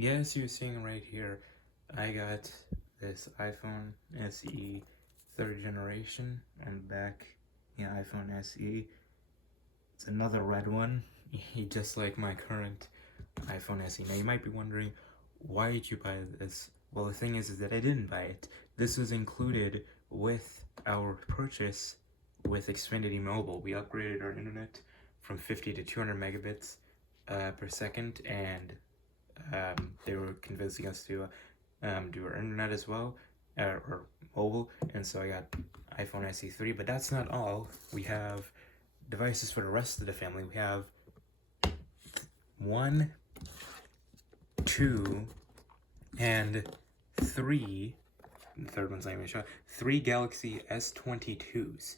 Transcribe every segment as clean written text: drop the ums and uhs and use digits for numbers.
Yes, you're seeing right here, I got this iPhone SE 3rd generation, and back, iPhone SE. It's another red one, just like my current iPhone SE. Now you might be wondering, why did you buy this? Well, the thing is that I didn't buy it. This was included with our purchase with Xfinity Mobile. We upgraded our internet from 50 to 200 megabits per second, and they were convincing us to do our internet as well, or mobile, and so I got iPhone SE3. But that's not all. We have devices for the rest of the family. We have 1, 2, and 3. The third one's not even shot. 3 Galaxy S22s,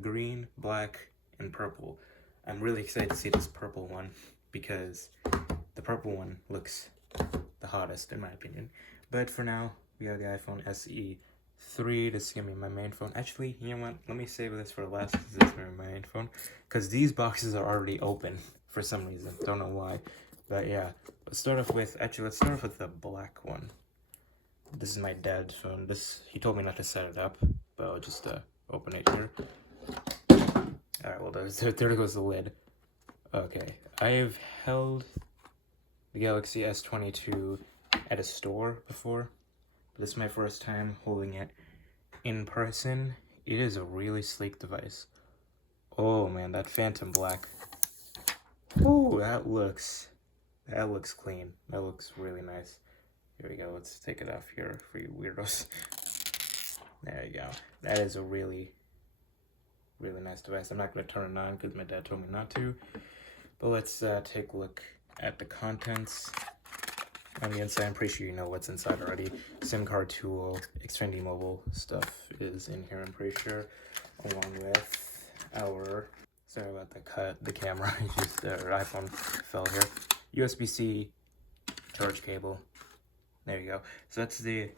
green, black, and purple. I'm really excited to see this purple one because the purple one looks the hottest in my opinion. But for now, we have the iPhone SE 3. This is gonna be my main phone. Actually, you know what? Let me save this for last because it's gonna be my main phone. Because these boxes are already open for some reason. Don't know why. But yeah, let's start off with the black one. This is my dad's phone. He told me not to set it up, but I'll just open it here. Alright, well there goes the lid. Okay, I have held the Galaxy S22 at a store before, but this is my first time holding it in person. It is a really sleek device. Oh man, that Phantom Black. Oh, that looks clean. That looks really nice. Here we go. Let's take it off here for you weirdos. There you go. That is a really nice device. I'm not going to turn it on because my dad told me not to. But let's take a look at the contents. On the inside, I'm pretty sure you know what's inside already. SIM card tool, Xfinity Mobile stuff is in here, I'm pretty sure. Along with our... Sorry about the camera. Our iPhone fell here. USB-C charge cable. There you go. So that's the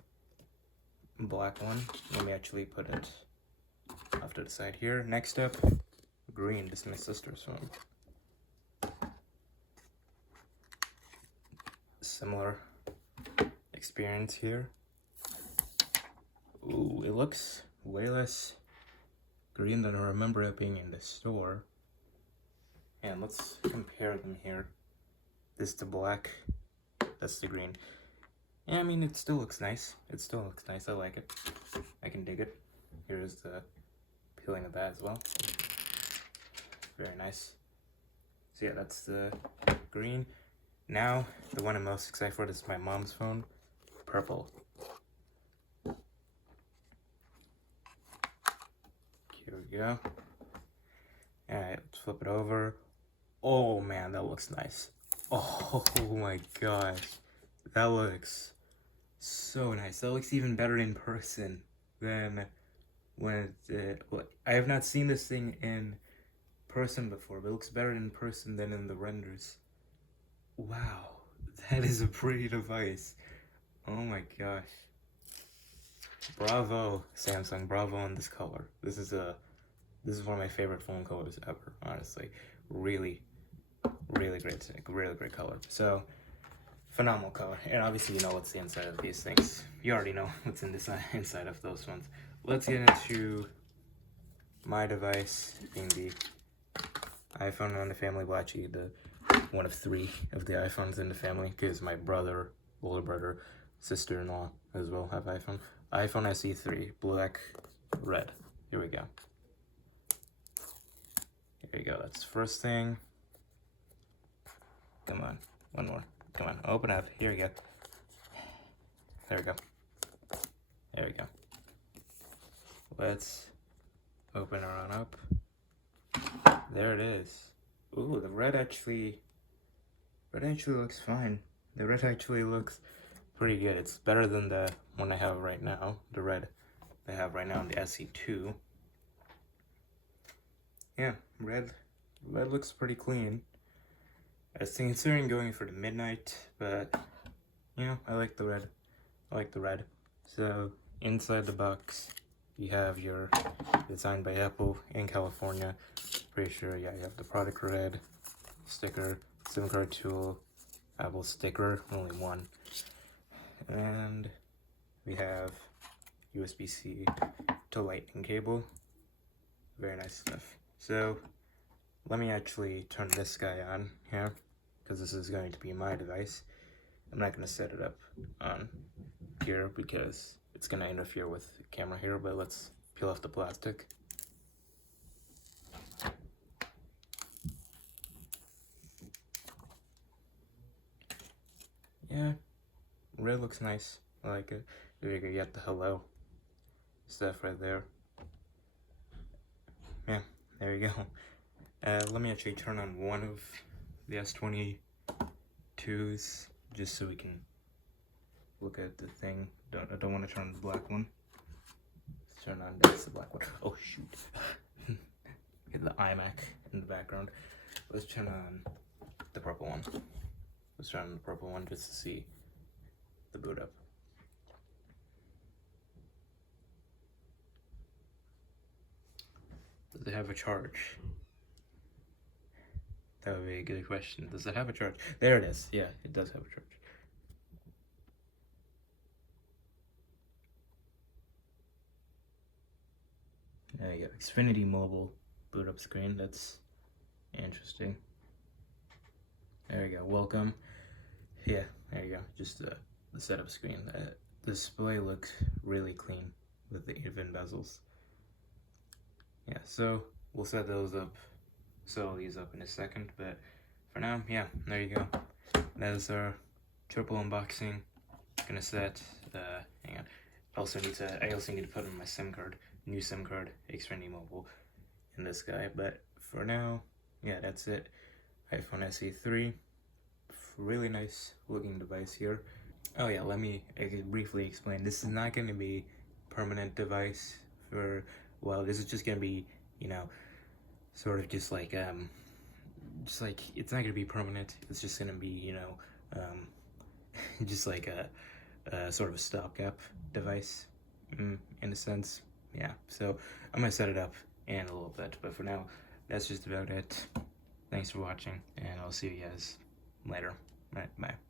black one. Let me actually put it off to the side here. Next up, green. This is my sister's phone. Similar experience here. Ooh, it looks way less green than I remember it being in the store. And let's compare them here. This is the black, that's the green. Yeah, I mean, it still looks nice. I like it. I can dig it. Here's the peeling of that as well. Very nice. So yeah, that's the green. Now, the one I'm most excited for, this is my mom's phone. Purple. Here we go. Alright, let's flip it over. Oh man, that looks nice. Oh my gosh. That looks so nice. That looks even better in person than when I have not seen this thing in person before, but it looks better in person than in the renders. Wow, that is a pretty device. Oh my gosh. Bravo, Samsung. Bravo on this color. This is one of my favorite phone colors ever, honestly. Really great color. So, phenomenal color. And obviously you know what's the inside of these things. You already know what's in the inside of those ones. Let's get into my device, being the iPhone on the family. Well, actually, the one of 3 of the iPhones in the family, because my brother, older brother, sister-in-law as well have iPhone. iPhone SE3, black, red. Here we go. Here you go. That's the first thing. Come on, one more. Come on, open up. Here we go. There we go. There we go. Let's open her on up. There it is. Ooh, the red actually looks fine. The red actually looks pretty good. It's better than the one I have right now. The red I have right now in the SE2. Yeah, red looks pretty clean. I was considering going for the midnight, but you know, I like the red. So inside the box, you have your designed by Apple in California. Pretty sure, yeah, you have the product red, sticker, SIM card tool, Apple sticker, only one. And we have USB-C to lightning cable. Very nice stuff. So let me actually turn this guy on here, because this is going to be my device. I'm not going to set it up on here because it's going to interfere with the camera here, but let's peel off the plastic. Yeah, red looks nice. I like it. You can get the hello stuff right there. Yeah, there you go. Let me actually turn on one of the S22s just so we can look at the thing. I don't want to turn on the black one. Let's turn on, that's the black one. Oh shoot. Get the iMac in the background. Let's turn on the purple one. Let's turn on the purple one just to see the boot up. Does it have a charge? That would be a good question. Does it have a charge? There it is. Yeah, it does have a charge. There you go. Xfinity Mobile boot up screen. That's interesting. There you go. Welcome. Yeah, there you go. Just the setup screen. The display looks really clean with the even bezels. Yeah, so we'll set those up, sew these up in a second, but for now, yeah, there you go. That is our triple unboxing. Gonna set, hang on. I also need to put in my SIM card, new SIM card, Xfinity Mobile, in this guy, but for now, yeah, that's it. iPhone SE3, really nice looking device here. Oh yeah, let me briefly explain. This is not going to be permanent device for, well, this is just going to be, you know, sort of just like it's not going to be permanent. It's just going to be, you know, just like a sort of a stopgap device, in a sense. Yeah, so I'm going to set it up in a little bit, but for now, that's just about it. Thanks for watching, and I'll see you guys later. All right, bye.